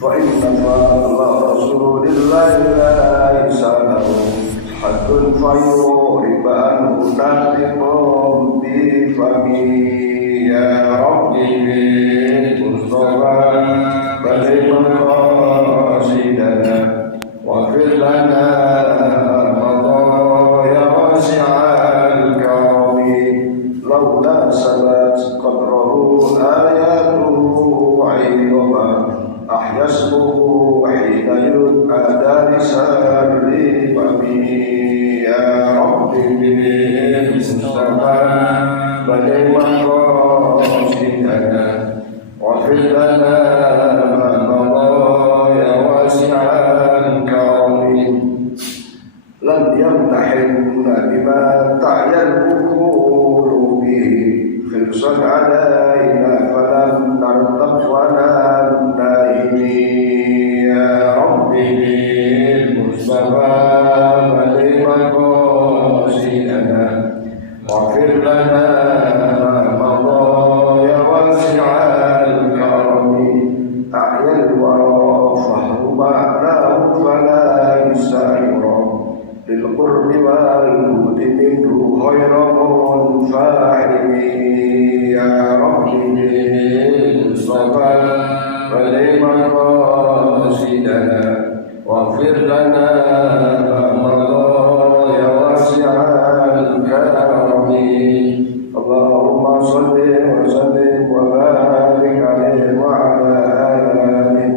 فإن الله رسول الله لا يسأله حد فيورب أنه ناطق بفمه يا ربي بالمصطفى بلغ مقاصدنا واغفر لنا مضايا واسع الكرم لولا سبت قدره آياته عظما أحيا اسمه حين يدعى دارس الرقم يا ربي بالمصطفى بلغ مقاصدنا واغفر لنا مضايا واسع الكرم لم يمتحنا بما تعيا البخور به خلصا علينا فلم نرتق ولم نائم يا ربي بالمصطفى بلغ مقاصدنا واغفر لنا مضايا واسع الكرم أحيا الورى فهو معناه فلا يسعر للقرب والجود منه غير منفعل يا ربي بالمصطفى بلغ مقاصدنا واغفر لنا مضايا واسع الكرم اللهم صل وسلم وبارك عليه وعلى آله.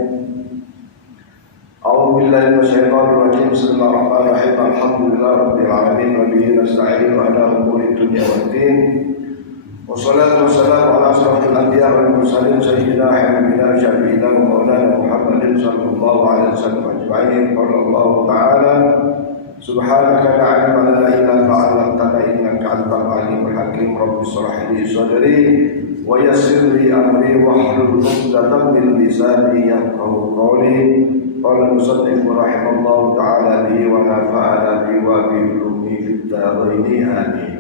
أعوذ بالله من الشيطان الرجيم. بسم الله الرحمن الرحيم. الحمد لله رب العالمين وبه نستعين على أمور الدنيا والدين والصلاة والسلام على أشرف الأنبياء والمرسلين سيدنا حبيبنا شفيعنا ومولانا محمد صلى الله عليه وسلم أجمعين. قال الله تعالى سبحانك لا علم لنا إلا ما علمتنا إنك أنت العليم الحكيم. رب اشرح لي صدري ويسر لي أمري واحلل عقدة من لساني يفقهوا قولي. قال المصنف رحمه الله تعالى به ونفعنا به وبعلومه في الدارين آمين.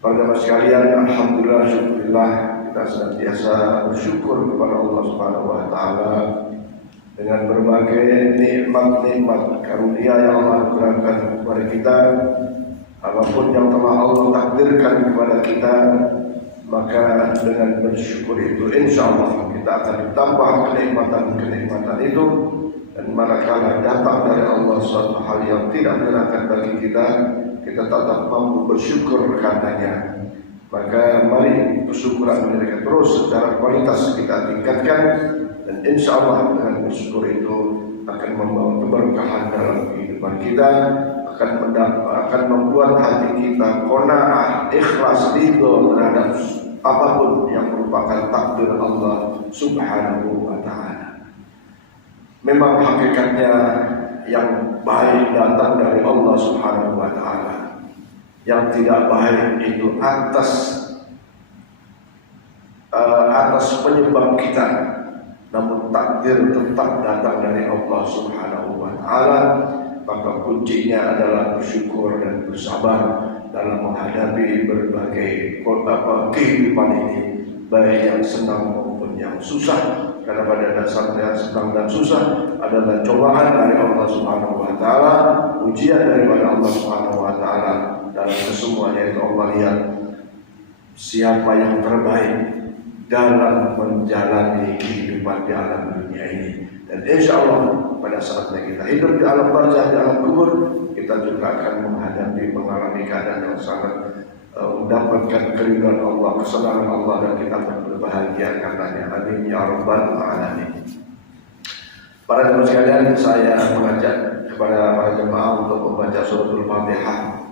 Para jemaah sekalian, alhamdulillah, syukurillah, kita senantiasa bersyukur kepada Allah Subhanahu wa taala dengan berbagai nikmat-nikmat karunia yang Allah anugerahkan kepada kita. Apapun yang telah Allah takdirkan kepada kita, maka dengan bersyukur itu insyaallah kita akan ditambah kenikmatan-kenikmatan itu. Dan manakala datang dari Allah suatu hal yang tidak menyenangkan bagi kita, kita tetap mampu bersyukur karenanya. Maka mari bersyukuran mereka terus secara kualitas kita tingkatkan, dan insyaallah dengan bersyukur itu akan membawa keberkahan dalam kehidupan kita, akan membuat hati kita qanaah, ikhlas, ridho terhadap apapun yang merupakan takdir Allah Subhanahu wa taala. Memang hakikatnya yang baik datang dari Allah Subhanahu wa taala. Yang tidak baik itu atas penyebab kita, namun takdir tetap datang dari Allah Subhanahu wa taala. Maka kuncinya adalah bersyukur dan bersabar dalam menghadapi berbagai kehidupan ini, baik yang senang maupun yang susah. Karena pada dasarnya senang dan susah adalah cobaan dari Allah Subhanahu wa taala, ujian daripada Allah Subhanahu wa taala. Dalam kesemuanya itu Allah lihat siapa yang terbaik dalam menjalani kehidupan di alam dunia ini. Dan insya Allah pada saatnya kita hidup di alam barzakh, di alam kubur, kita juga akan mengalami keadaan yang sangat mendapatkan keridhaan Allah, kesenangan Allah, dan kita akan berbahagia karenanya. Amin ya rabbal alamin. Para jemaah sekalian, saya mengajak kepada para jemaah untuk membaca suratul Fatihah.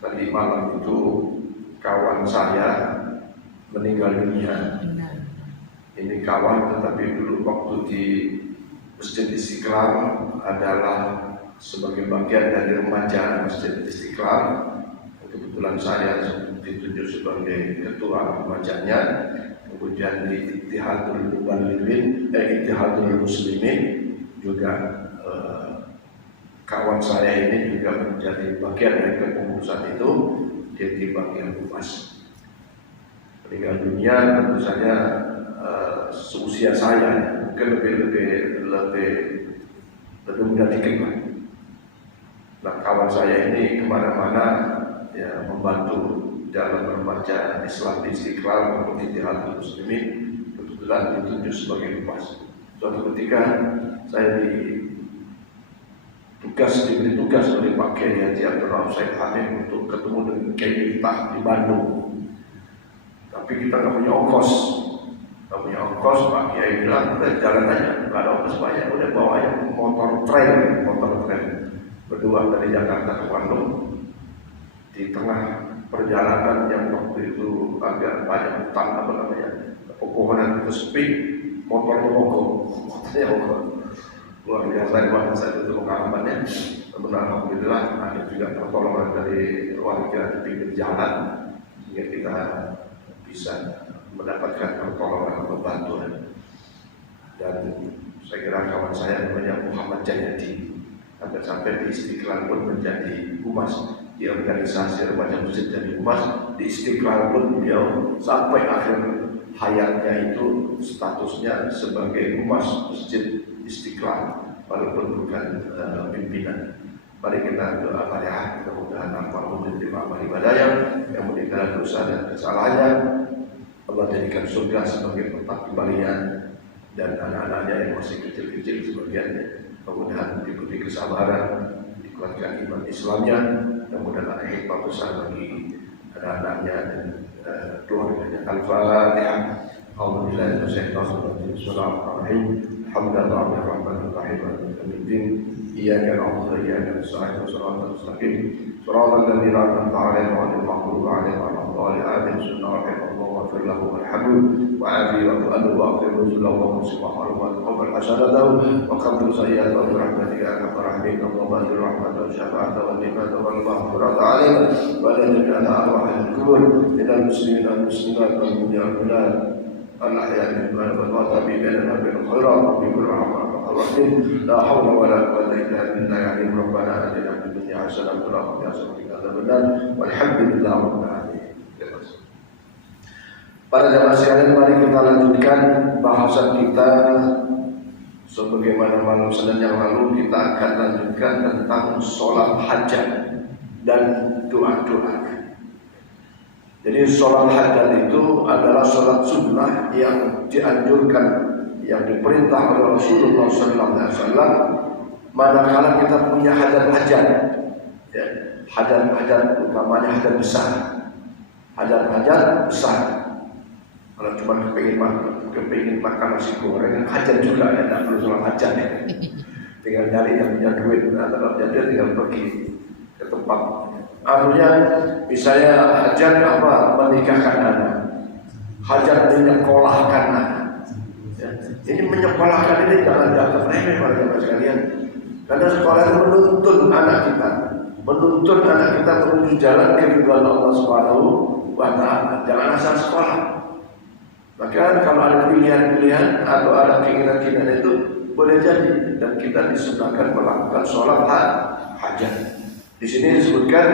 Tadi malam itu kawan saya meninggal dunia. Ini kawan, tetapi dulu waktu di Masjid Istiqlal adalah sebagai bagian dari remaja Masjid Istiqlal. Kebetulan saya ditunjuk sebagai ketua remajanya. Kemudian di Ittihadul Muslimin juga kawan saya ini juga menjadi bagian dari kepengurusan itu. Dia di bagian humas. Meninggal dunia tentu saja seusia saya, mungkin lebih mudah dikira. Nah, kawan saya ini kemana-mana ya membantu dalam membaca Islam di Istiqlal untuk Ittihadul Muslimin, kebetulan ditunjuk sebagai humas. Suatu ketika saya diberi tugas oleh Pak Kiai Haji Abdul Rahman Said Hamid untuk ketemu dengan Kiai Miftah di Bandung. Tapi kita nggak punya ongkos, Pak Kiai bilang kita jalan aja, nggak ada ongkos banyak, udah bawa aja motor tren, berdua dari Jakarta ke Bandung. Di tengah perjalanan yang waktu itu agak banyak hutan pepohonan itu sepi, motornya mogok. Luar biasa banget saya itu pengalamannya. Namun alhamdulillah ada juga pertolongan dari warga di pinggir jalan sehingga kita bisa mendapatkan pertolongan atau bantuan. Dan saya kira kawan saya namanya Muhammad Jayadi, sampai di Istiqlal pun menjadi humas di organisasi remaja masjid, jadi humas di Istiqlal pun beliau sampai akhir hayatnya itu statusnya sebagai humas masjid Istiqlal walaupun bukan pimpinan. Mari kita doa pada mudah-mudahan almarhum diterima amal ibadahnya, yang meninggal dosa dan kesalahannya Allah jadikan surga sebagai tempat kembalinya, dan anak-anaknya yang masih kecil-kecil sebagiannya mudah-mudahan diberi kesabaran, dikuatkan iman Islamnya, mudah-mudahan hikmah besar bagi anak-anaknya dan keluarganya. Al-Fatihah. Alhamdulillah, Bismillahirrahmanirrahim. Alhamdulillahirrahmanirrahim. Iyyaka na'budu wa iyyaka nasta'in. Shiratal mustaqim. Shiratal ladzina an'amta 'alaihim ghairil maghdubi 'alaihim waladdallin. Bismillahirrahmanirrahim. واغفر له وارحمه وعافيه واعف عنه واغفر نزله ومسح وحرمه وقبل حسنته وقبل سيئاته برحمتك يا ارحم الراحمين. اللهم اجعل الرحمه والشفاعه والنعمه والمغفره علينا ولا تجعلنا ارواح القبور من المسلمين والمسلمات والمؤمنين الاحياء منهم والاموات بيننا وبين الخيرات بكل رحمه الرحيم. لا حول ولا قوه الا بالله العلي. ربنا اتنا في الدنيا حسنه وفي الاخره حسنه وقنا عذاب النار والحمد لله رب العالمين. Para jamaah sekalian, mari kita lanjutkan bahasan kita sebagaimana malam Senin yang lalu. Kita akan lanjutkan tentang sholat hajat dan doa-doa. Jadi sholat hajat itu adalah sholat sunnah yang dianjurkan, yang diperintah oleh Rasulullah SAW manakala kita punya hajat-hajat, ya, hajat-hajat utamanya hajat besar, hajat-hajat besar. Kalau cuma kepingin makan nasi goreng, hajat juga ya, tidak perlu sholat hajat ya. Tinggal cari yang punya duit, atau dia tinggal pergi ke tempat. Artinya, misalnya hajat apa? Menikahkan anak, hajat menyekolahkan anak. Ya. Ini menyekolahkan ini jangan dianggap remeh para jamaah sekalian. Karena sekolah itu menuntun anak kita menuju jalan keridhaan Allah Subhanahu wa Ta'ala. Jangan asal sekolah. Maka kalau ada pilihan-pilihan atau ada keinginan-keinginan itu boleh jadi, dan kita disunahkan melakukan sholat hajat. Di sini disebutkan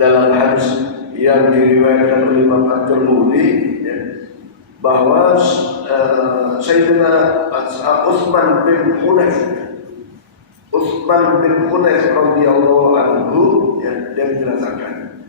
dalam hadis yang diriwayatkan oleh Imam At-Tirmidzi, ya, bahwa Sayyidina Utsman bin Hunayf radhiyallahu anhu, ya, dia menjelaskan.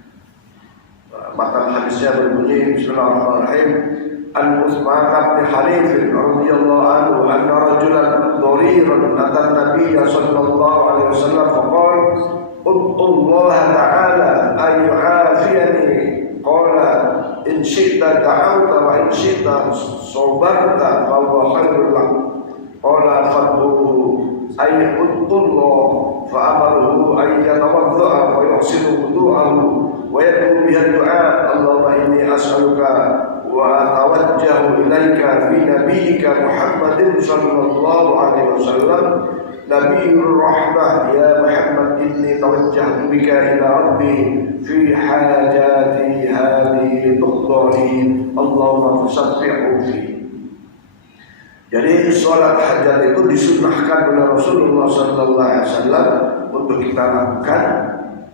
Matan hadisnya berbunyi Bismillahirrahmanirrahim. Al-Utsman bin Hanif radhiyallahu anhu anna rajulan dhariran atan Nabiy sallallahu alaihi wasallam faqala Allah ta'ala ayyu'afiyani qala in syi'ta da'awta wa in syi'ta sabarta fa huwa khairul lak qala fad'uhu ayyu'tullah fa amaruhu ayyatawadda'a wa yuhsinu wudu'ahu wa yad'u biha du'a Allahumma inni as'aluka وأتوجه إليك في نبيك محمد صلى الله عليه وسلم نبي الرحمة يا محمد إني توجهت بك إلى ربي في حاجاتي هذه الضالين اللهم فشفعه فيه. Jadi sholat hajat itu disunnahkan oleh Rasulullah SAW untuk kita lakukan.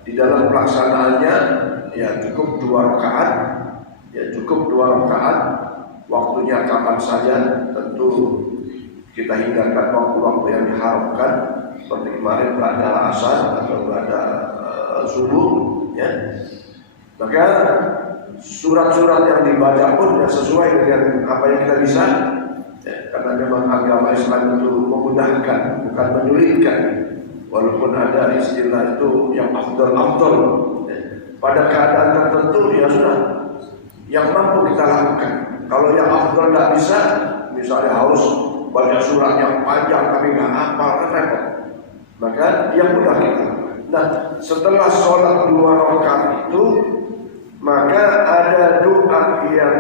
Di dalam pelaksanaannya ya cukup 2 rakaat. Ya cukup 2 rakaat, waktunya kapan saja, tentu kita hindarkan waktu-waktu yang diharamkan, seperti kemarin ba'da asar atau ba'da subuh, ya. Maka surat-surat yang dibaca pun ya sesuai dengan apa yang kita bisa, ya, karena memang agama Islam itu memudahkan, bukan menyulitkan. Walaupun ada istilah itu yang afdal, ya, pada keadaan tertentu ya sudah, yang mampu kita lakukan. Kalau yang afdal tidak bisa, misalnya harus baca surat yang panjang tapi nggak hafal, kan repot. Maka yang mudah kita. Nah, setelah sholat 2 rakaat itu, maka ada doa yang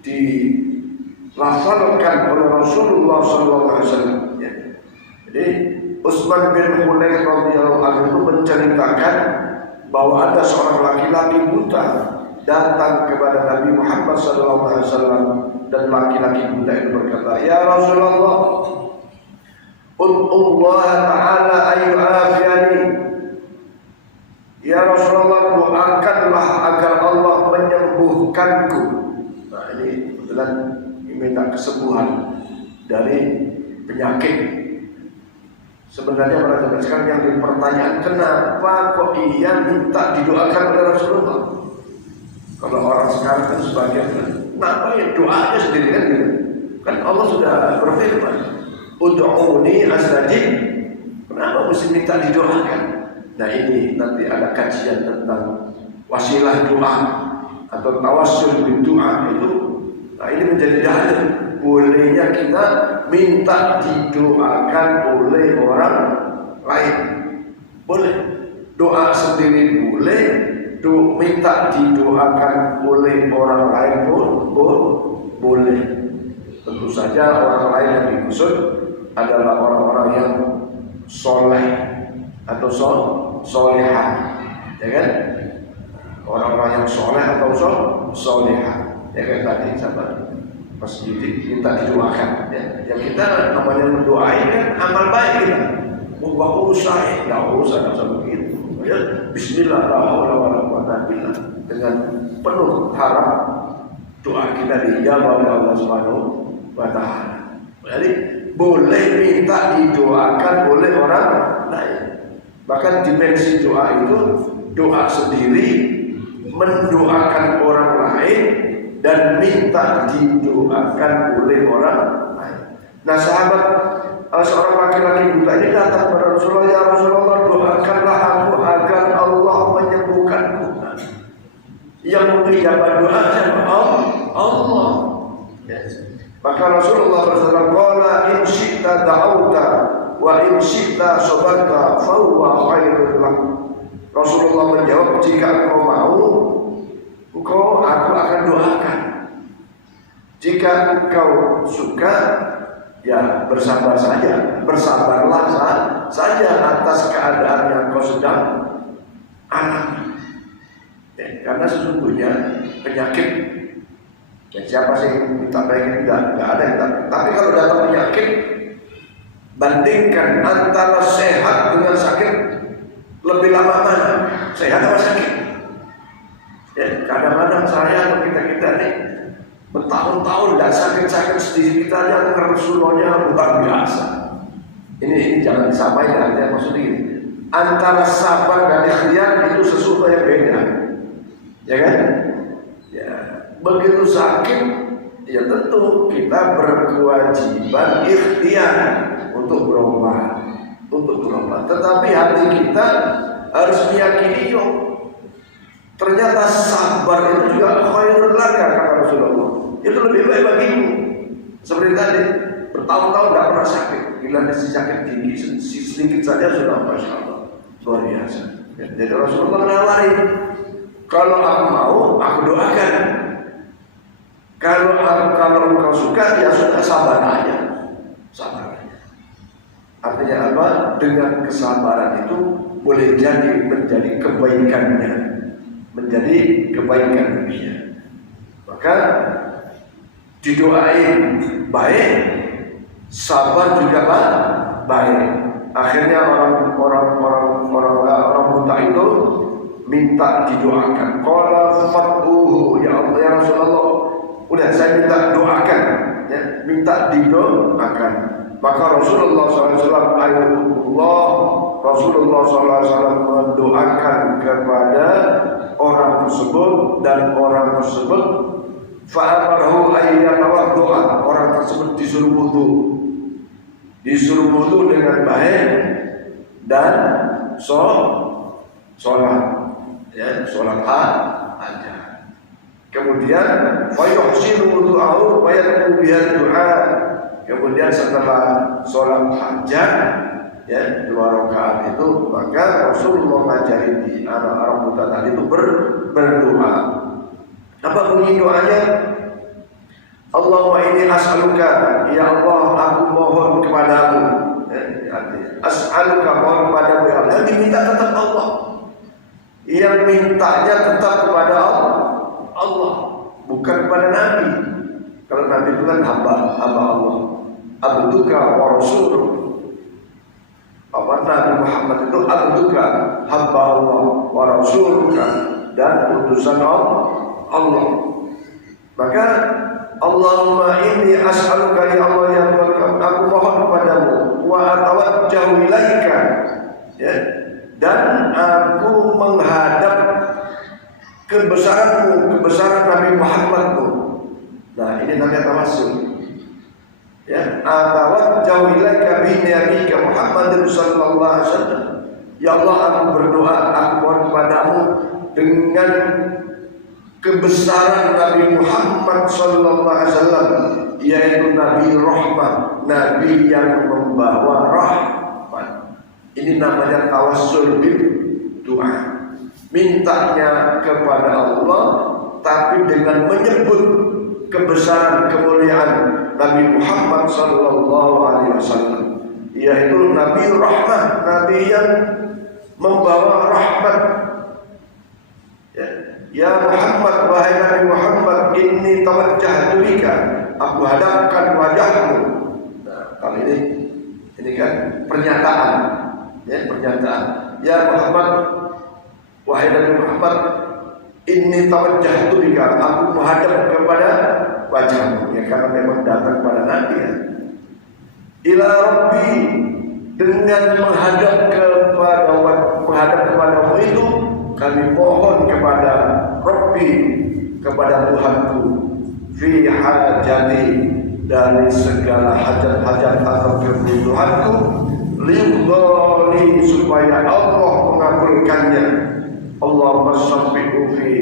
dilafalkan oleh Rasulullah SAW. Ya. Jadi Utsman bin Hunayf radhiyallahu anhu itu menceritakan bahwa ada seorang laki-laki buta datang kepada Nabi Muhammad SAW, dan laki-laki buta itu berkata, "Ya Rasulullah, Allah Ta'ala ayyu'afiyani." Ya Rasulullah, doakanlah agar Allah menyembuhkanku. Nah, ini kebetulan minta kesembuhan dari penyakit. Sebenarnya pada zaman sekarang yang dipertanyakan, kenapa kok ia minta didoakan oleh Rasulullah? Kalau orang sekarang kan sebagian, kenapa ya doanya sendiri kan gitu? Kan Allah sudah berfirman, ud'uni astajib. Kenapa mesti minta didoakan? Nah, ini nanti ada kajian tentang wasilah doa atau tawassul bil doa itu. Nah, ini menjadi dalil bolehnya kita minta didoakan oleh orang lain. Boleh. Doa sendiri boleh, minta didoakan oleh orang lain pun boleh. Tentu saja orang lain yang dimaksud adalah orang-orang yang soleh atau solehah, ya kan? Orang-orang yang soleh atau solehah, ya kan? Tadi sahabat Mas Yudi minta didoakan, ya. Yang kita namanya mendoain kan amal baik kita. Gak usah begitu. Ya, Bismillah, la haula wala quwwata billah, dengan penuh harap doa kita dijawab oleh Allah Subhanahu wa Ta'ala. Jadi boleh minta didoakan oleh orang lain. Bahkan dimensi doa itu doa sendiri, mendoakan orang lain, dan minta didoakan oleh orang lain. Nah, sahabat seorang laki-laki buta ini datang kepada Rasulullah, "Ya Rasulullah, doakanlah aku agar Allah menyembuhkanku." Yang mengijabat doa Allah. Yes. Maka Rasulullah bersabda, "Qala in syi'ta da'auta wa in syi'ta sabarta fa huwa khairul lak." Rasulullah menjawab, "Jika engkau mau, aku akan doakan. Jika engkau suka, ya bersabar saja, bersabarlah saja atas keadaan yang kau sedang alami." Ya, karena sesungguhnya penyakit, ya siapa sih minta baik? Tidak ada yang tak. Tapi kalau datang penyakit, bandingkan antara sehat dengan sakit, lebih lama mana? Sehat atau sakit? Ya, kadang-kadang saya atau kita nih bertahun-tahun tidak sakit-sakit sedikit kita yang Rasulullah luar biasa. Ini jangan disampaikan, ya, maksudnya ini. Antara sabar dan ikhtiar itu sesuatu yang beda, ya kan? Ya, begitu sakit, ya tentu kita berkewajiban ikhtiar untuk berobat, Tetapi hati kita harus meyakini, ternyata sabar itu juga khairul laka, kata Rasulullah. Itu lebih baik bagimu. Seperti tadi, bertahun-tahun tidak pernah sakit. Bila sakit tinggi, sedikit saja sudah Masya Allah, luar biasa. Jadi Rasulullah menawarin, kalau aku mau, aku doakan. Kalau engkau suka, ya sudah, sabar aja. Artinya apa? Dengan kesabaran itu boleh jadi menjadi kebaikannya, menjadi kebaikan dunia. Maka didoain baik, sabar juga baik. Akhirnya orang buta itu minta didoakan. Qala fatuhu, ya Allah, ya Rasulullah, udah saya minta doakan, ya. minta didoakan. Maka Rasulullah SAW Rasulullah SAW mendoakan kepada orang tersebut, dan orang tersebut fa'amarahu ayyatawad doa, orang tersebut disuruh wudu dengan baik dan sholat aja. Kemudian fayuhsinu wudu'ahu wa yad'u biha du'a. Kemudian setelah sholat hajat, ya 2 rakaat itu, maka Rasulullah mengajari di anak-anak muda tadi itu berdoa. Apa bunyi doanya? Allahumma inni as'aluka, ya Allah aku mohon kepadamu, as'aluka, mohon kepadamu ya Allah. Yang diminta tetap Allah, yang mintanya tetap kepada Allah, bukan kepada Nabi. Kalau Nabi itu kan hamba Allah, abduka wa rasuluk. Nabi Muhammad itu abduka, hamba Allah, wa rasuluka, dan utusan Allah. Maka Allahumma inni as'aluka ya Allah, ya Tuhan aku mohon kepadamu, wa atawajjahu ilaika, ya, dan aku menghadap kebesaranmu, kebesaran Nabi Muhammadmu. Nah, ini namanya tawassul. Ya, atawajjahu ilaika bi nabiyika Muhammadin sallallahu alaihi wasallam. Ya Allah, aku berdoa, aku mohon kepadamu dengan kebesaran Nabi Muhammad sallallahu alaihi wasallam, yaitu Nabi rahmat, Nabi yang membawa rahmat. Ini namanya tawassul bil doa. Mintanya kepada Allah tapi dengan menyebut kebesaran kemuliaan Nabi Muhammad sallallahu alaihi wasallam, yaitu Nabi rahmat, Nabi yang membawa rahmat. Ya Muhammad, wahai Nabi Muhammad, inni tawajjahtu bika, aku hadapkan wajahmu. Nah, kali ini kan pernyataan, ya, pernyataan. Ya Muhammad, wahai Nabi Muhammad, inni tawajjahtu bika, aku menghadap kepada wajahmu, ya, karena memang datang kepada Nabi, ya. Ila Rabbi, dengan menghadap kepadamu itu kami mohon kepada Rabbi, kepada Tuhanku, fi hajati, dari segala hajat-hajat atau kebutuhanku, lidhali, supaya Allah mengabulkannya. Allahumma shabbihu fi,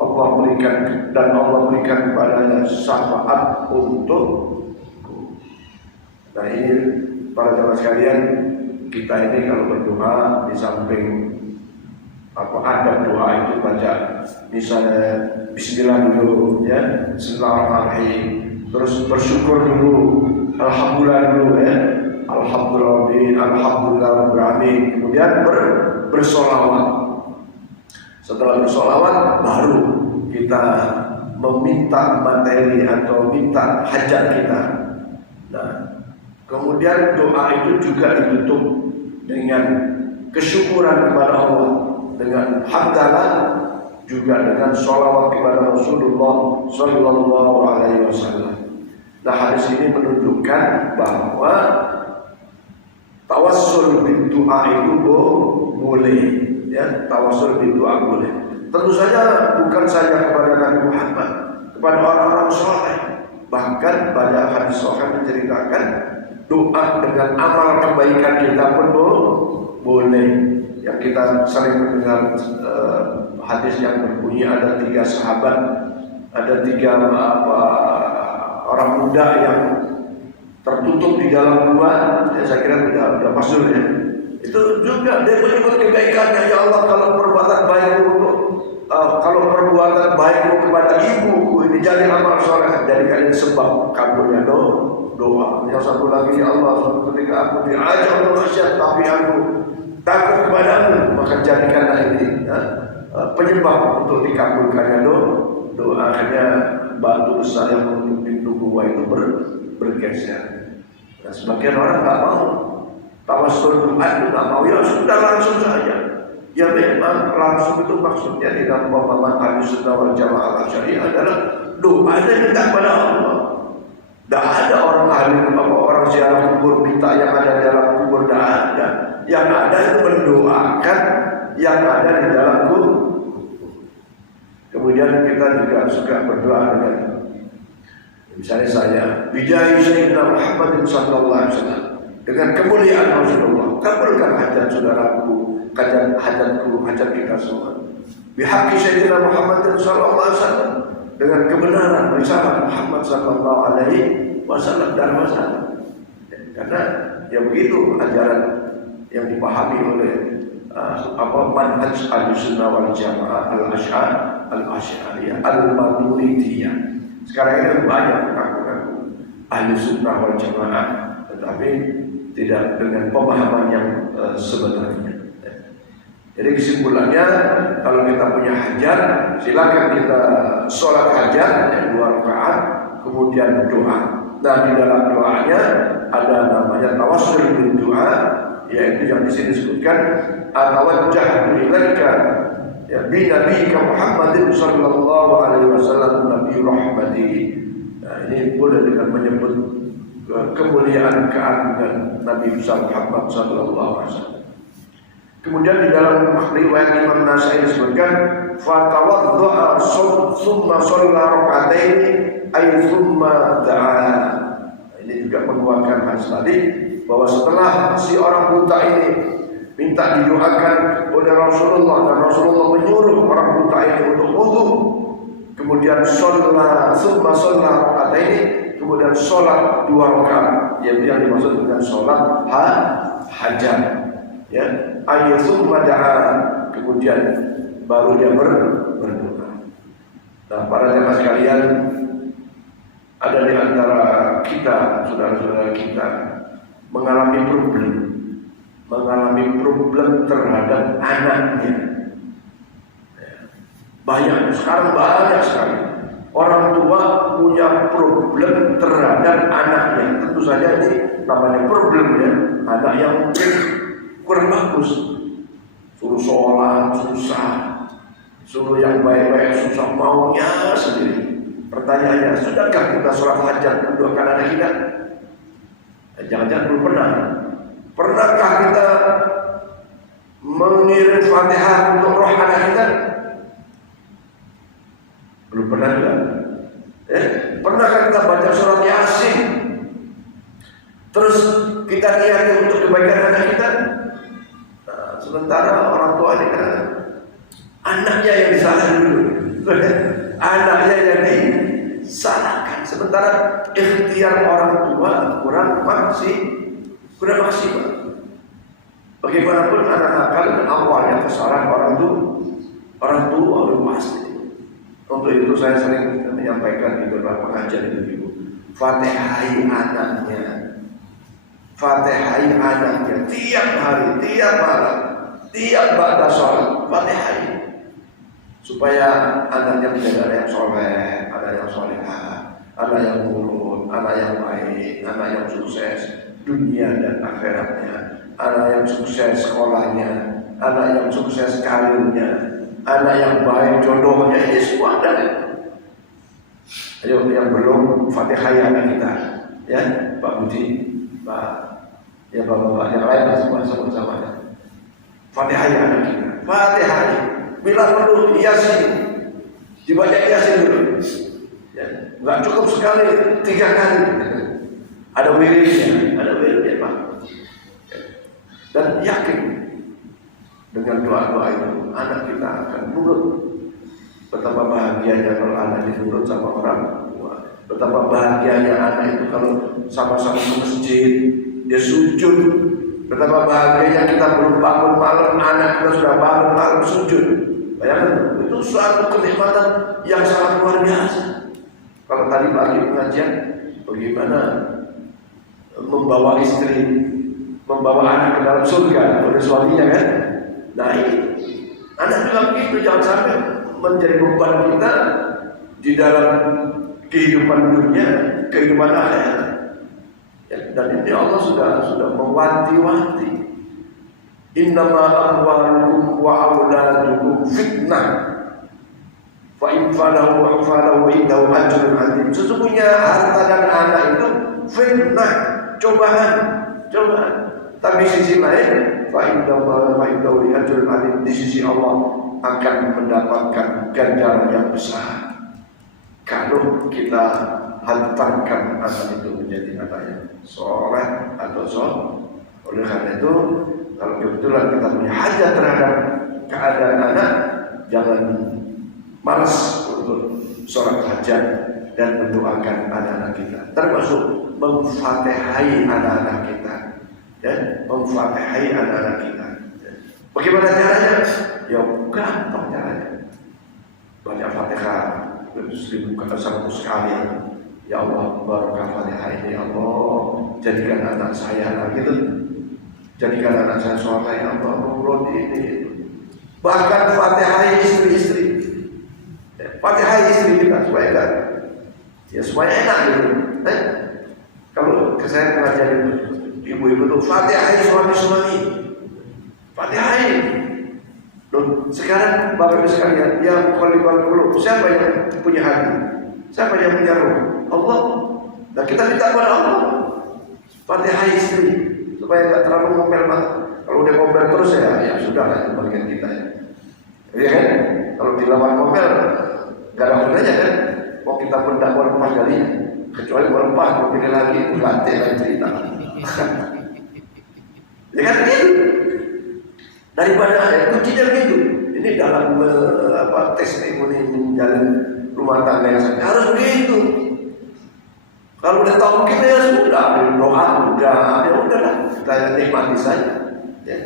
Allah berikan, dan Allah berikan kepadanya syafaat untukku. Nah, ini para jemaah sekalian, kita ini kalau berdoa di samping adab doa itu baca misalnya bismillah dulu, ya, bismillahirrahmanirrahim, terus bersyukur dulu, alhamdulillah dulu, ya, alhamdulillah rabbil alamin, kemudian bersolawat. Setelah bersolawat baru kita meminta materi atau minta hajat kita. Nah, kemudian doa itu juga ditutup dengan kesyukuran kepada Allah, dengan hamdalah, juga dengan sholawat kepada Rasulullah Sallallahu Alaihi Wasallam. Nah, hadis ini menunjukkan bahwa tawassul bil doa itu boleh, ya, tawassul bil doa boleh. Tentu saja bukan saja kepada Nabi Muhammad, kepada orang-orang soleh. Bahkan banyak hadis sahih menceritakan doa dengan amal kebaikan kita pun boleh. Yang kita sering mendengar hadis yang berbunyi ada 3 sahabat, ada 3 orang muda yang tertutup di dalam gua. Ya, saya kira sudah masyhur, ya. Itu juga dia menyebut kebaikannya. Ya Allah, kalau perbuatan baikmu kepada ibuku ini jadi amal soleh, jadikan ini sebab kabulnya doa. Yang satu lagi, ya Allah, suatu ketika aku diajak untuk maksiat tapi aku takut kepadamu, maka jadikanlah ini, ya, penyebab untuk dikabulkannya doa. Akhirnya batu besar yang menutup pintu gua itu bergeser. Nah, sebagian orang tak mau tawassul doa itu, tak mau, ya sudah langsung saja. Ya memang langsung itu maksudnya di dalam pemahaman Ahlussunnah wal Jamaah Asy'ariyah adalah doa yang minta kepada Allah. Tidak ada orang ahli orang ziarah kubur minta yang ada di dalam kubur, tidak ada. Yang ada itu mendoakan yang ada di dalam kubur. Kemudian kita juga suka berdoa dengan, misalnya saya, bijahi Sayyidina Muhammad sallallahu alaihi wasallam, dengan kemuliaan Rasulullah, kabulkan hajat saudaraku, hajatku, hajat kita semua. Bihaqqi Sayyidina Muhammad sallallahu alaihi wasallam, dengan kebenaran risalah Muhammad sallallahu alaihi wasallam dan wasallam. Karena ya begitu ajaran yang dipahami oleh manhaj Ahlussunnah wal Jamaah al-Asy'ariyah al-Maturidiyah. Sekarang ini banyak mengaku-ngaku Ahlussunnah wal Jamaah, tetapi tidak dengan pemahaman yang sebenarnya. Jadi kesimpulannya, kalau kita punya hajat, silakan kita sholat hajat yang 2 rakaat, kemudian doa. Nah, di dalam doanya ada namanya tawassul bil doa, yaitu yang di sini disebutkan atawajjahtu ilaika ya bi nabiyika Muhammadin sallallahu alaihi wasallam nabi rahmati. Nah, ini boleh dengan menyebut kemuliaan keagungan Nabi Muhammad sallallahu alaihi wasallam. Kemudian di dalam riwayat Imam Nasai disebutkan fatawadda'a summa shalla rak'ataini ay summa da'a. Ini juga menguatkan hadis tadi bahwa setelah si orang buta ini minta didoakan oleh Rasulullah dan Rasulullah menyuruh orang buta ini untuk wudu, kemudian summa shalla rak'ataini, kemudian sholat 2 rakaat, yang dimaksud dengan sholat hajat, ya. Ayatul mada'a, kemudian baru dia berdoa. Nah, para jemaah sekalian, ada di antara kita, saudara-saudara kita, mengalami problem terhadap anaknya. Sekarang banyak sekali orang tua punya problem terhadap anaknya. Tentu saja ini namanya problemnya anak yang mungkin kurang bagus, suruh sholat susah, suruh yang baik-baik susah, maunya sendiri. Pertanyaannya, sudahkah kita sholat hajat mendoakan anak kita? Jangan-jangan belum pernah. Pernahkah kita mengirim Fatihah untuk roh anak kita? Belum pernah juga. Pernahkah kita baca surat Yasin terus kita niatin untuk kebaikan anak kita? Sementara orang tua ini kan anaknya yang disalahkan dulu, anaknya yang disalahkan. Sementara ikhtiar orang tua kurang maksimal. Bagaimanapun anak nakal awalnya kesalahan orang tua pasti. Untuk itu saya sering menyampaikan di beberapa pengajian itu, Fatihai anaknya tiap hari, tiap malam, tiap ba'da sholat, Fatihai, supaya anaknya menjadi anak yang soleh, anak yang solehah, anak yang nurut, anak yang baik, anak yang sukses dunia dan akhiratnya, anak yang sukses sekolahnya, anak yang sukses karirnya, anak yang baik jodohnya. Ini semua ada. Ayo yang belum Fatihai anak kita, ya Pak Budi, Pak, ya bapak-bapak yang lain semua sama-sama. Fatihai anak kita, Fatihai. Bila perlu Yasin, dibaca Yasin dulu. Ya, nggak cukup sekali, 3 kali. Ada wiridnya, Pak. Dan yakin dengan doa-doa itu anak kita akan nurut. Betapa bahagianya kalau anak itu nurut sama orang tua. Betapa bahagianya anak itu kalau sama-sama ke masjid, dia sujud. Betapa bahagianya kita belum bangun malam, anak kita sudah bangun malam sujud. Bayangkan, itu suatu kenikmatan yang sangat luar biasa. Kalau tadi pagi pengajian, bagaimana membawa istri, membawa anak ke dalam surga oleh suaminya kan? Nah ini, anak bilang begitu, jangan sampai menjadi beban kita di dalam kehidupan dunia, kehidupan akhirat. Ya, dan ini Allah sudah mewanti-wanti. Innama amwalukum wa auladukum fitnah. Fa in falahu indahu ajrun azim. Sesungguhnya harta dan anak itu fitnah, cobaan. Tapi sisi lain, fa'indallahi ajrun alim, di sisi Allah akan mendapatkan ganjaran yang besar kalau kita hantarkan anak itu menjadi anak yang soleh atau soleh. Oleh karena itu, kalau kebetulan kita punya hajat terhadap keadaan anak, jangan malas untuk sholat hajat dan mendoakan anak-anak kita, termasuk memfatihai anak-anak kita, ya, memfatihai anak-anak kita. Bagaimana caranya? Ya gampang caranya. Banyak fatihah, 1000 kata 100 sekali. Ya Allah, barakah fatihah ini, ya Allah, jadikan anak saya gitu. Jadikan anak saya soleh, ya Allah, nurut ini. Bahkan fatihai istri-istri. Fatihai istri kita supaya enggak, ya supaya enak gitu. Kalau saya mengajari ibu-ibu itu fatihai suami-suami, fatihai. Loh, sekarang bapak ibu sekalian yang dulu, siapa yang punya hati? Siapa yang punya roh? Allah. Nah kita minta kepada Allah fatihai istri supaya enggak terlalu ngomel banget. Kalau udah ngomel terus ya sudah lah, itu bagian kita ya. Iya kan? Kalau dilawan ngomel gak ada gunanya kan? Mau kita pun tak mau lepas dari, kecuali mau lepas, mau pilih lagi, lantai lagi cerita. Ya kan gitu? Daripada itu tidak gitu. Ini dalam testimoni menjalin rumah tangga yang sakit harus begitu. Kalau udah tahu kita ya sudah, doa ya udahlah, kita nikmati saja. Ya.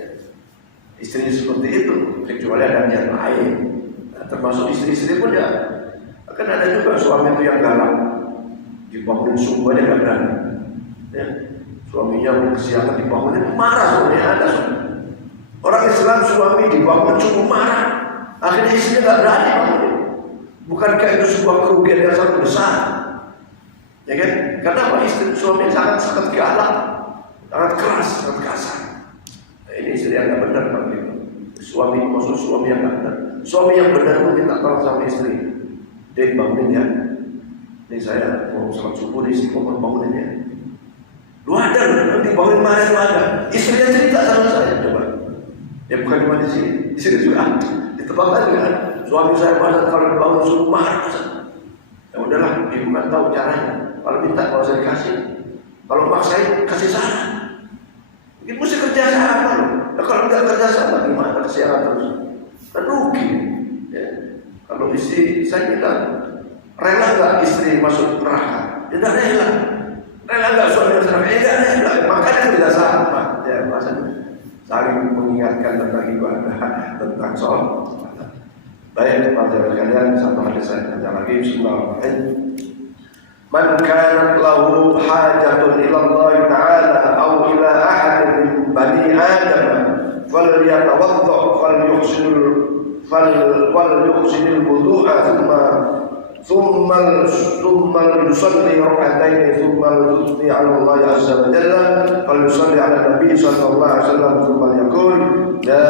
Istri seperti itu, kecuali ada niat lain. Nah, termasuk istri-istri pun ya. Kan ada juga suami itu yang galak, dibangunin subuh aja gak berani. Ya. Suaminya kesiangan dibangunin, marah suaminya ada. Orang Islam suami dibangun subuh marah, akhirnya istrinya gak berani bangunin. Bukankah itu sebuah kerugian yang sangat besar? Ya kan? Karena apa? Istri suami sangat galak, sangat keras, sangat kasar. Nah, ini istri yang gak benar begitu. Suami maksud suami yang gak benar. Suami yang benar meminta tolong sama istri. Dek bangunin ya. Ini saya mau sholat subuh, istri mau bangunin ya. Lu ada, nanti bangunin marah lu ada. Istrinya cerita sama saya, coba. Ya bukan cuma di sini, di sini juga. Di tempat lain juga. Suami saya pada kalau dibangun subuh marah. Ya udahlah, ibu kan tahu caranya. Kalau minta, kalau saya dikasih. Kalau maksain, kasih saran. Mungkin mesti kerja sama loh. Nah, kalau nggak kerja sama, gimana kesiangan terus? Kan rugi. Ya. Kalau istri, saya bilang, rela nggak istri masuk neraka? Ya nggak rela. Rela nggak suami masuk neraka? Ya nggak rela. Makanya tidak sama. Ya, maksudnya saling mengingatkan tentang ibadah, tentang sholat. Baik, pelajaran kalian, satu hadis saya baca lagi. Bismillahirrahmanirrahim. Man kanat lahu hajatun ila Allah Ta'ala aw ila ahadin min bani Adam falyatawadda falyuhsinil wudu'a thumma yusalli rak'atayn thumma yusli 'ala Allah azza wa jalla falyusalli 'ala Nabi sallallahu alaihi wasallam thumma yaqul la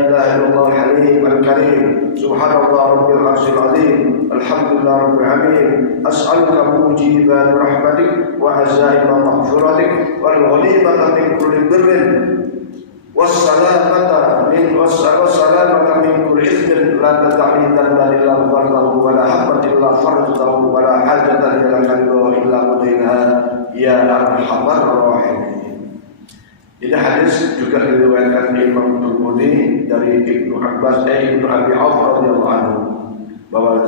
ilaha illallah halim al-karim subhanallah rabbil arsyil azim alhamdulillah rabbil alamin as'aluka mujibat rahmatik wa azaima maghfiratik wal ghanimata min kulli birrin wassalamata min kulli ithmin la tad'ini dhanban illa ghafartahu wa la hamatan illa farajtahu wa la hajatan illa qadainaha ya arhamar rahimin. Ini hadis juga diriwayatkan Imam Tirmidzi dari Ibnu Abi Auf radhiyallahu anhu bahwa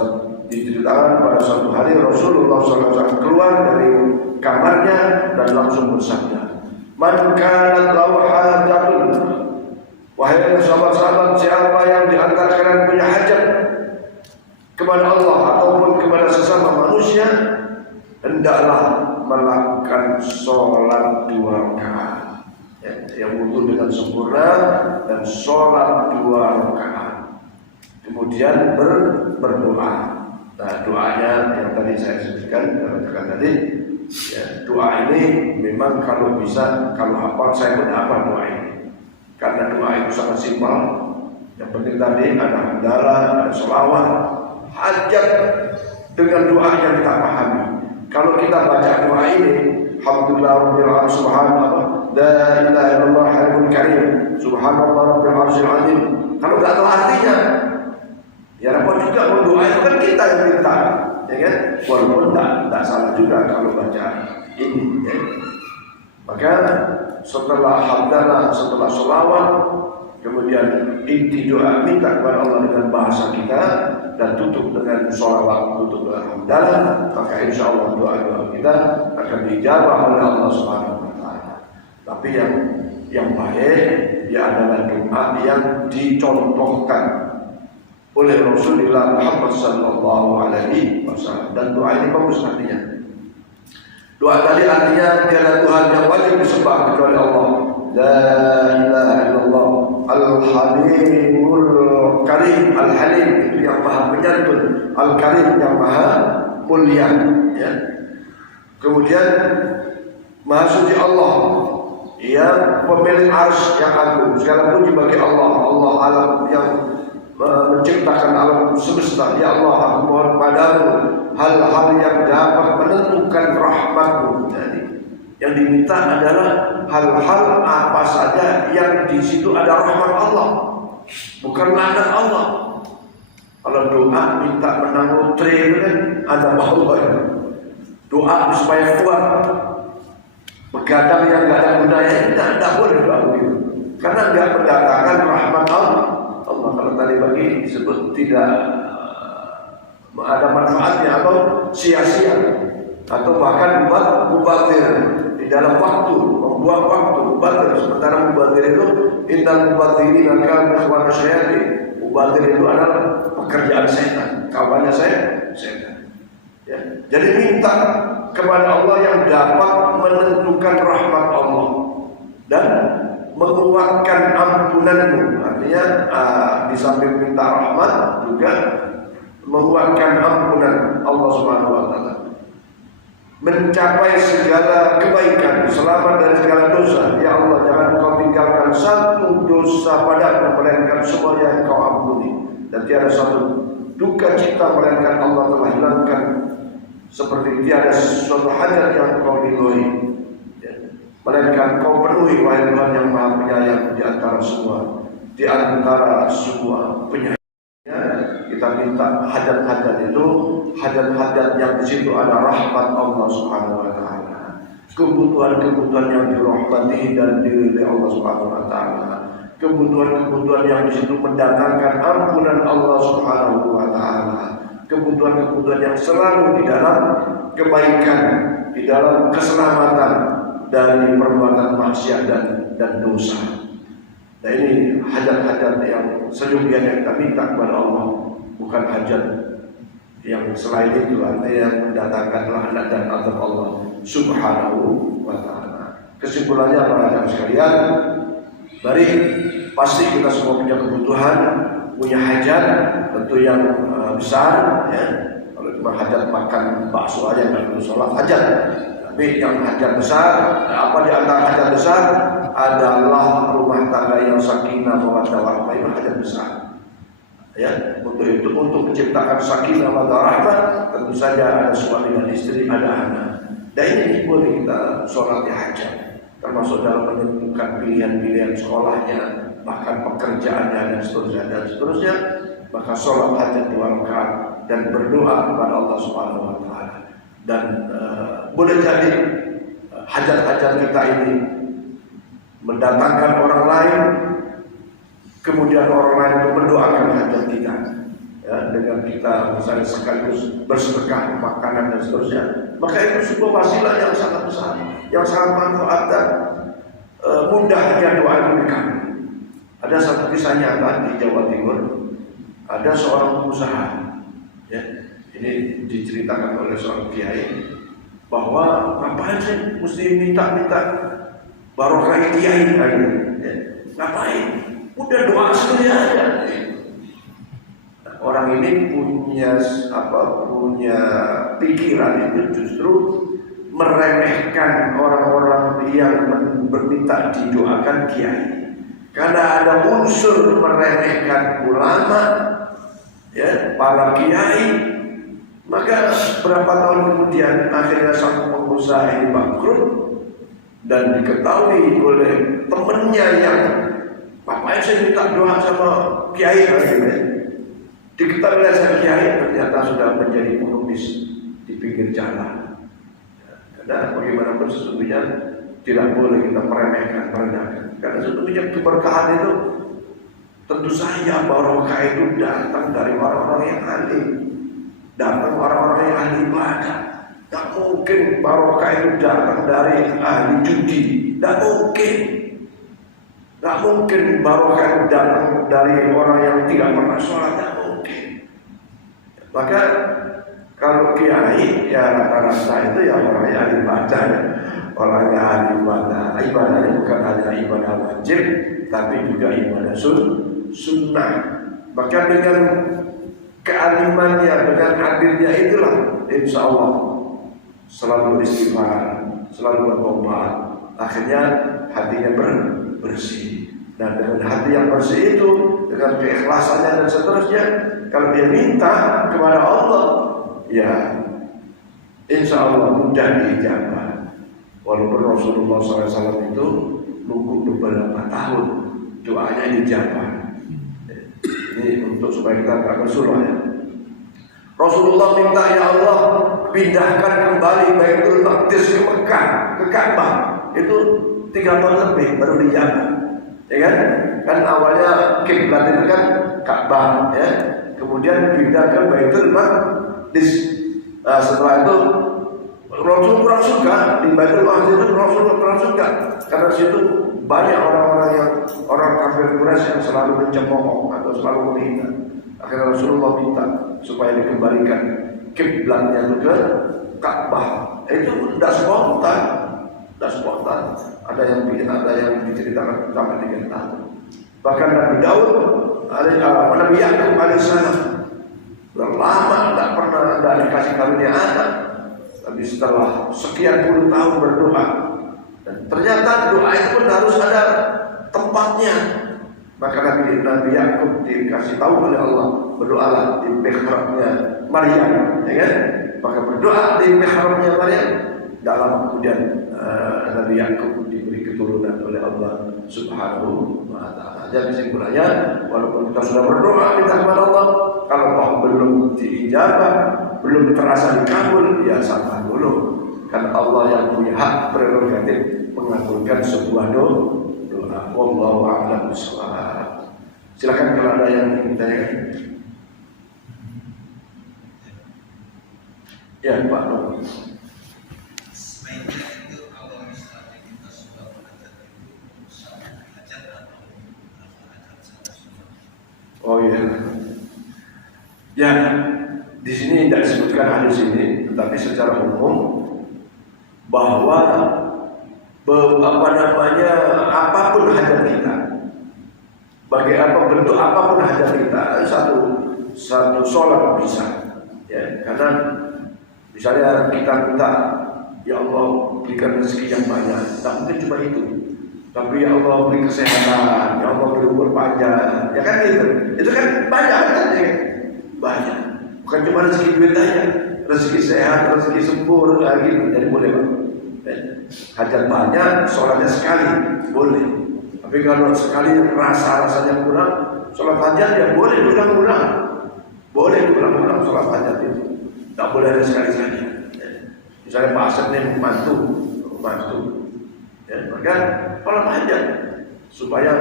diceritakan pada suatu hari Rasulullah SAW keluar dari kamarnya dan langsung bersabda, "Man kanat lahu hajatun." Wahai sahabat-sahabat, siapa yang di antara kalian punya hajat kepada Allah ataupun kepada sesama manusia, hendaklah melakukan sholat 2 rakaat. Yang wudu dengan sempurna dan sholat 2 rakaat. Kemudian berdoa. Nah, doanya yang tadi saya sebutkan tadi, ya, doa ini memang kalau bisa, kalau hafal saya pun hafal doa ini. Karena doa itu sangat simpel. Yang penting tadi ada hamdalah, ada sholawat, hajat dengan doa yang kita pahami. Kalau kita baca doa ini, alhamdulillah rabbil alamin subhanallah la ilaha illallah hayyul karim subhanallah rabbil arsyil azim. Kalau enggak tahu artinya, ya repot juga. Doa itu kan kita yang minta, ya kan? Walaupun enggak salah juga kalau baca ini, ya. Maka setelah hamdalah, setelah sholawat, kemudian inti doa minta kepada Allah dengan bahasa kita dan tutup dengan sholawat, tutup dengan hamdalah, maka insya Allah doa-doa kita akan dijawab oleh Allah Subhanahu Wa Taala. Tapi yang baik ya adalah doa yang dicontohkan oleh Rasulullah Muhammad Sallallahu Alaihi Wasallam, dan doa ini bagus artinya. Doa tadi artinya tiada Tuhan yang wajib disembah kecuali Allah. La ilaha illallah Al-Halimul Karim. Al-Halim itu yang maha penyantun, Al-Karim yang maha mulia, ya. Kemudian maha suci Allah yang pemilik arsy yang agung. Segala puji bagi Allah, Allah alam yang menciptakan alam semesta. Ya Allah, aku mohon padamu hal-hal yang dapat menentukan rahmatmu. Jadi yang diminta adalah hal-hal apa saja yang di situ ada rahmat Allah, bukan laknat Allah. Kalau doa minta menang lotre kan ada Allah ya. Doa supaya kuat, begadang yang tidak ada gunanya tidak boleh doa begitu, karena tidak mendatangkan rahmat Allah. Kalau tadi bagi disebut tidak ada manfaatnya atau sia-sia atau bahkan mubadir di dalam waktu, membuang waktu mubadir. Sementara mubadir itu innal mubadirin kanu ikhwana syayatin. Mubadir itu adalah pekerjaan setan, kawannya setan. Ya. Jadi minta kepada Allah yang dapat menentukan rahmat Allah dan menguatkan ampunanmu. Artinya di samping minta rahmat juga menguatkan ampunan Allah Subhanahu Wa Taala, mencapai segala kebaikan, selamat dari segala dosa. Ya Allah, jangan Engkau tinggalkan satu dosa padaku melainkan semua yang Engkau ampuni, dan tiada satu duka cita melainkan Allah telah hilangkan, seperti tiada sesuatu hajat yang Engkau ridhoi, melainkan Engkau penuhi, wahai Tuhan yang Maha Penyayang di antara semua penyayang. Kita minta hajat-hajat itu, hajat-hajat yang di situ ada rahmat Allah Subhanahu Wa Taala, kebutuhan-kebutuhan yang dirahmati dan diridhai Allah Subhanahu Wa Taala, kebutuhan-kebutuhan yang di situ mendatangkan ampunan Allah Subhanahu Wa Taala, kebutuhan-kebutuhan yang selalu di dalam kebaikan, di dalam keselamatan dari perbuatan maksiat dan dosa. Nah, ini hajat-hajat yang seyogianya kita minta kepada Allah, bukan hajat yang selain itu, artinya yang mendatangkan laknat dan azab Allah Subhanahu Wa Taala. Kesimpulannya para sekalian, mari pasti kita semua punya kebutuhan, punya hajat, tentu yang besar, ya. Kalau cuma hajat makan bakso aja nggak perlu sholat hajat. Tapi yang hajat besar, apa di antara hajat besar adalah rumah tangga yang sakinah mawaddah warahmah. Itu hajat besar. Ya, untuk menciptakan sakinah mawaddah warahmah, tentu saja ada suami dan istri, ada anak. Dan ini boleh kita sholat di hajat, termasuk dalam menentukan pilihan-pilihan sekolahnya, bahkan pekerjaannya dan seterusnya. Maka sholat hajat 2 rakaat dan berdoa kepada Allah Subhanahu Wa Taala. Dan boleh jadi hajat-hajat kita ini mendatangkan orang lain, kemudian orang lain itu mendoakan hajat kita, ya, dengan kita misalnya sekaligus bersedekah makanan dan seterusnya. Maka itu sebuah wasilah yang sangat besar, yang sangat manfaat dan mudahnya doa itu kami. Ada satu kisah nyata di Jawa Timur, ada seorang pengusaha, ya, ini diceritakan oleh seorang kiai bahwa ngapain sih mesti minta barokah kiai aja, ya. Ngapain? Udah doa sekali aja. Orang ini punya pikiran itu justru meremehkan orang-orang yang berminta didoakan kiai. Karena ada unsur meremehkan ulama, ya, para kiai, Maka berapa tahun kemudian akhirnya sang pengusaha ini bangkrut dan diketahui oleh temennya yang bapaknya saya minta doa sama kiai akhirnya. Diketahui oleh sang kiai ternyata sudah menjadi pengemis di pinggir jalan. Karena bagaimanapun sesungguhnya tidak boleh kita merendahkan. Karena sesungguhnya keberkahan itu tentu saja barokah itu datang dari orang-orang yang alim. Datang orang-orang yang ahli ibadah. Tak mungkin barokah itu datang dari ahli judi. Tak mungkin. Tak mungkin barokah itu datang dari orang yang tidak pernah sholat. Tak mungkin. Maka kalau kiai ya rata-rata itu ya orang yang ahli ibadah. Orang yang ahli ibadah. Ibadahnya bukan hanya ibadah wajib, tapi juga ibadah sunnah. Maka dengan kealimannya, dengan hadirnya itulah insya Allah selalu istighfar, selalu bertobat, akhirnya hatinya bersih. Nah dengan hati yang bersih itu, dengan keikhlasannya dan seterusnya, kalau dia minta kepada Allah, ya insya Allah mudah diijabah. Walaupun Rasulullah SAW itu nunggu beberapa tahun doanya dijabah. Ini untuk supaya kita tidak bersulah ya. Rasulullah minta ya Allah pindahkan kembali Baitul Maqdis ke Mekah, ke Ka'bah. Itu 3 tahun lebih baru dijabah. Ya kan? Kan awalnya kiblat itu kan Ka'bah ya. Kemudian pindah ke Baitul Maqdis. Nah, setelah itu Rasul kurang suka di Baitul Maqdis itu Rasul kurang suka karena situ banyak orang-orang yang orang kafir Quraisy yang selalu mencemooh atau selalu menghina. Akhirnya Rasulullah minta supaya dikembalikan kiblatnya ke Ka'bah. Itu tidak spontan, Ada yang bikin, ada yang diceritakan sampai 3 tahun. Bahkan Nabi Daud, Nabi Yakub alaihissalam, sudah lama tidak pernah dikasih karunia anak. Tapi setelah sekian puluh tahun berdoa, dan ternyata doa itu pun harus ada tempatnya. Maka Nabi Yakub dikasih tahu oleh Allah, berdoalah di mihrabnya Maryam, ya kan? Maka berdoa di mihrabnya Maryam. Dalam kemudian Nabi Yakub diberi keturunan oleh Allah Subhanahu wa Ta'ala. Jadi kesimpulannya, walaupun kita sudah berdoa minta kepada Allah, kalau belum diijabah, belum terasa dikabul, ya sabar dulu. Karena Allah yang punya hak prerogatif mengabulkan sebuah doa. Wallahu a'lam bishawab. Silakan kalau ada yang ingin ditanyakan. Ya Pak Nur. Oh iya. Ya, di sini tidak disebutkan hadis ini, tetapi secara umum bahwa apapun hajat kita, bagi apa bentuk apapun hajat kita, satu sholat bisa, ya. Karena misalnya kita minta, ya Allah berikan rezeki yang banyak, tak mungkin cuma itu. Tapi ya Allah beri kesehatan, ya Allah beri umur panjang, ya kan gitu. Itu kan banyak kan, ya. Banyak. Bukan cuma rezeki duit aja, rezeki sehat, rezeki sempur, gitu. Jadi boleh Pak. Hajat banyak, sholatnya sekali, boleh. Tapi kalau sekali rasanya kurang, sholat hajat ya boleh ulang-ulang. Boleh ulang-ulang sholat hajat itu. Tak boleh ada sekali saja. Misalnya Pak Asep nih membantu. Ya, maka sholat hajat supaya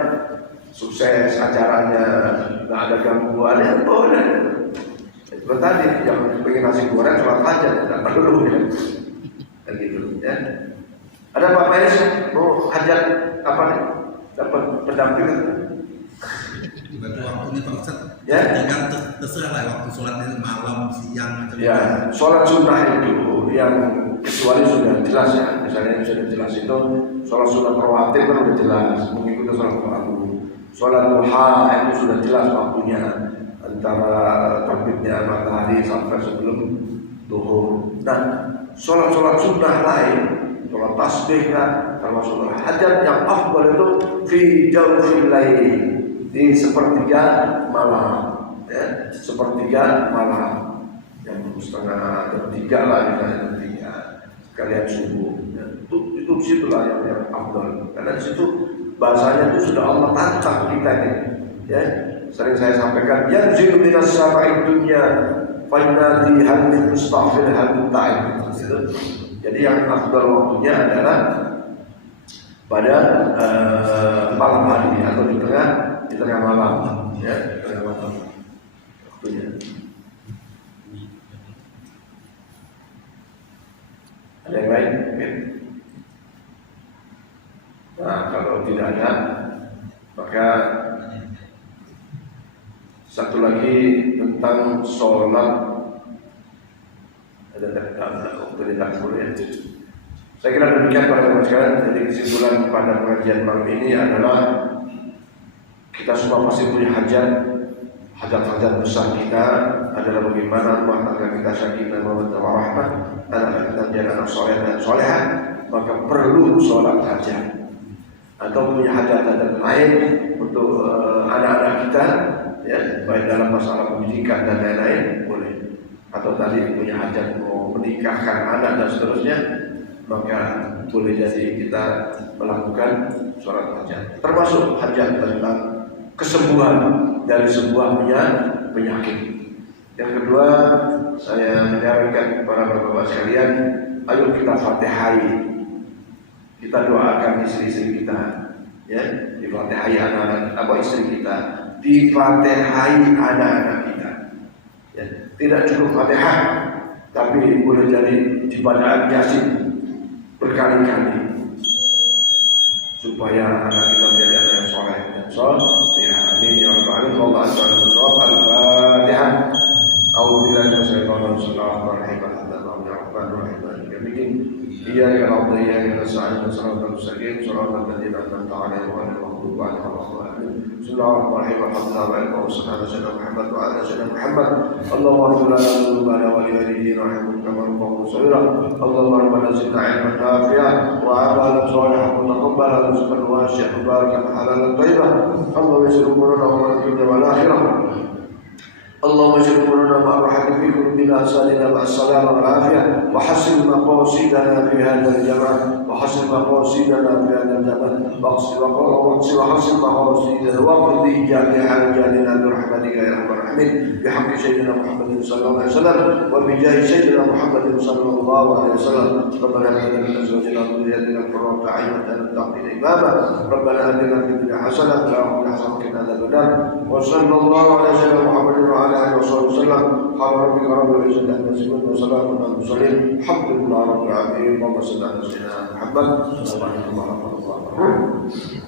sukses acaranya, nggak ada gangguan, ya boleh. Itu tadi yang pengen nasi goreng sholat hajat, tidak perlu ya. Dan gitu ya. Ada Pak Pais mau hajat apa nih? Dapat pendampingan? Dibantu waktunya Pak Ustaz. Ya. Terserah lah waktu sholatnya malam, siang, macam. Ya, sholat sunnah itu yang kecuali sudah jelas ya. Misalnya yang sudah jelas itu sholat sunnah rawatib kan sudah jelas, mengikuti sholat fardu. Sholat duha itu sudah jelas waktunya antara terbitnya matahari sampai sebelum zuhur. Nah, sholat sunnah lain, sholat tasbih kan, termasuk sholat hajat yang afdal itu fi jawfil lail, di sepertiga malam, ya, sepertiga malam. jam 2:30 lah, jam 3 kalian subuh. Itu situlah yang afdal. Karena di situ bahasanya itu sudah Allah tantang kita ini. Ya, sering saya sampaikan, yanzilu minas sama'id dunya fayunadi hal min mustaghfir hal min ta'ib. Jadi yang afdal waktunya adalah pada malam hari atau di tengah malam, ya, di tengah malam waktunya. Ada yang lain? Okay. Nah, kalau tidak ada, maka satu lagi tentang sholat. Ada waktu di takbir ya. Saya kira demikian para teman sekalian. Jadi kesimpulan pada pengajian malam ini adalah kita semua pasti punya hajat besar kita adalah bagaimana rumah tangga kita sakinah mawaddah warahmah, anak kita menjadi anak soleh dan soleha, maka perlu sholat hajat atau punya hajat lain untuk anak-anak kita, ya, baik dalam masalah pendidikan dan lain-lain boleh, atau tadi punya hajat mau menikahkan anak dan seterusnya, maka boleh jadi kita melakukan sholat hajat, termasuk hajat tentang kesembuhan dari sebuah penyakit. Yang kedua, saya menyarankan para bapak-bapak sekalian, ayo kita fatihai, kita doakan istri-istri kita, ya, difatihai anak-anak istri kita, difatihai anak-anak kita, ya. Tidak cukup fatihah, tapi boleh jadi dibaca Yasin berkali-kali supaya anak kita menjadi anak yang soleh dan ya, amin ya rabbal alamin. Wallahu a'lam bishawab. Al-Fatihah. A'udzubillahi minasyaitonir rajim. Bismillahirrahmanirrahim. Iyyaka na'budu wa iyyaka nasta'in. Shiratal mustaqim. Shiratal ladzina an'amta 'alaihim ghairil maghdubi 'alaihim waladdallin. Bismillahirrahmanirrahim. Alhamdulillahi wa sallallahu ala sayyidina Muhammad wa ala sayyidina Muhammad. Allahumma ighfir lana dhunubana wa li walidayna warhamhum kama rabbayana shaghira. Allahumma rabbana zidna 'ilman nafi'an wa 'amalan shalihan wa taqabbal rizqan wasi'an mubarakan halalan thayyiban. Allahumma yassir umurana wa la dunya wal akhirah. اللهم اجعل امورنا مع الرحمة في قلوبنا اسالنا مع السلامة والعافية وحسن مقاصدنا في هذا الجمع وحسن مقاصدنا في هذا الجمع وحسن مقاصدنا وقضي جميع حاجاتنا برحمتك يا ارحم الراحمين بحق سيدنا محمد صلى الله عليه وسلم وبجاه سيدنا محمد صلى الله عليه وسلم. ربنا هب لنا من ازواجنا وذرياتنا قرة اعين واجعلنا اماما. ربنا اتنا في الدنيا حسنة وفي الاخرة حسنة وقنا عذاب النار. وصلى الله على سيدنا محمد وعلى آله وصحبه وسلم. قال ربك رب العزة عما يصفون وسلام على المرسلين الحمد لله رب العالمين. اللهم صل على سيدنا محمد. السلام عليكم ورحمة الله وبركاته.